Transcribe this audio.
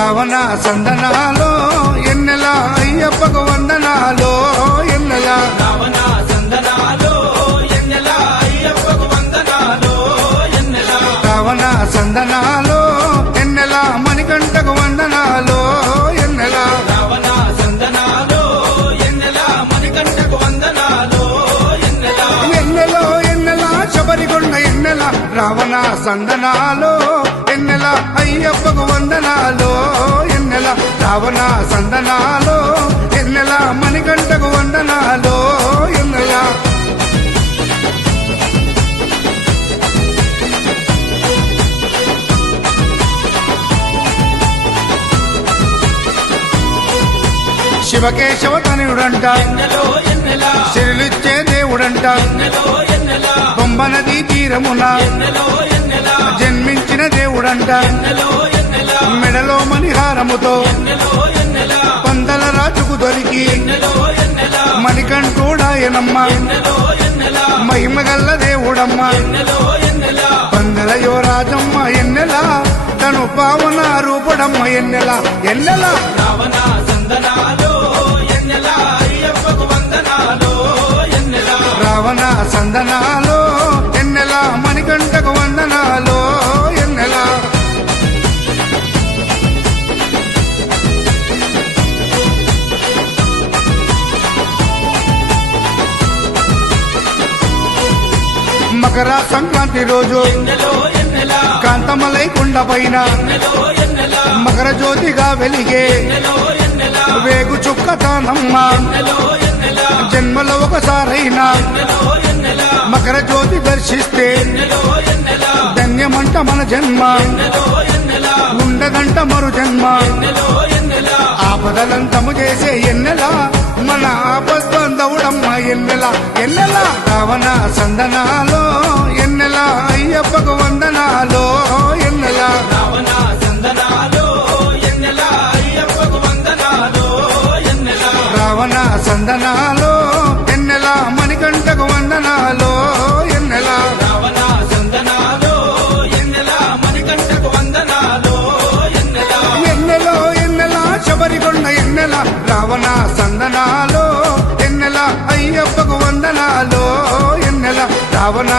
రావణ సందనాలో ఎన్నెల అయ్యప్పకు వందనాలో ఎన్నెల రావణ సందనాలో ఎన్నెల అయ్యప్పకు వందనాలో ఎన్నెల రావణ సందనాలో ఎన్నెల మణికంఠకు వందనాలో ఎన్నెల రావణ సందనాలో ఎన్నెల మణికంఠకు వందనాలో ఎన్నెల ఎన్నెలో ఎన్నెల శబరికొండ ఎన్నెల రావణ సందనాలో ఎన్నెల అయ్యప్పకు వందనాలో ఎన్నెల రావణ సందనాలో ఎన్నెల మణికంఠకు వందనాలో ఎన్నెల శివకేశవ తనయుడంట ఎన్నెలో ఎన్నెల సిరులిచ్చే దేవుడంట ఎన్నెలో ఎన్నెల పంబ నదీ తీరమున ఎన్నెలో ఎన్నెల జన్మించిన దేవుడంట ఎన్నెలో ఎన్నెల మెడలో మణిహారముతో ఎన్నెలో ఎన్నెల పందల రాజుకు దొరికి ఎన్నెలో ఎన్నెల మణికంఠుడాయనమ్మ ఎన్నెలో ఎన్నెల మహిమగల్ల దేవుడమ్మ ఎన్నెలో ఎన్నెల పందల యువరాజమ్మ ఎన్నెల తను పావన రూపుడమ్మ ఎన్నెల ఎన్నెల రావణ సందనాలో ఎన్నెల అయ్యప్పకు వందనాలో ఎన్నెల రావణ సందనాలో ఎన్నెల మణికంఠకు వందనాలో ఎన్నెల మకర సంక్రాంతి రోజు ఎన్నెలో ఎన్నెల కాంతమలై కుండ పైన ఎన్నెలో ఎన్నెల మకర జ్యోతిగా వెలిగే ఎన్నెలో ఎన్నెల వేగు చుక్కతానమ్మ ఎన్నెలో ఎన్నెల జన్మలో ఒకసారైనా ఎన్నెలో ఎన్నెల మకర జ్యోతి దర్శిస్తే ఎన్నెలో ఎన్నెల ధన్యమంట మన జన్మ ఎన్నెలో ఎన్నెల ఉండదంట మరు జన్మ ఎన్నెలో ఎన్నెల ఆపదలంతము చేసే ఎన్నెల మన ఆపస్బంధవుడమ్మ ఎన్నెల ఎన్నెల రావణ సందనాలో ఎన్నెల అయ్యప్పకు వందనాలో ఎన్నెల రావణ సందనాలో ఎన్నెల అయ్యప్పకు వందనాలో ఎన్నెల రావణ సందనాలో ఎన్నెల మణికంఠకు వందనాలో ఎన్నెల రావణ సందనాలో ఎన్నెల మణికంఠకు వందనాలో ఎన్నెల ఎన్నెలో ఎన్నెల శబరికొండ ఎన్నెల రావణ సందనాలో ఎన్నెల అయ్యప్పకు వందనాలో ఎన్నెల రావణ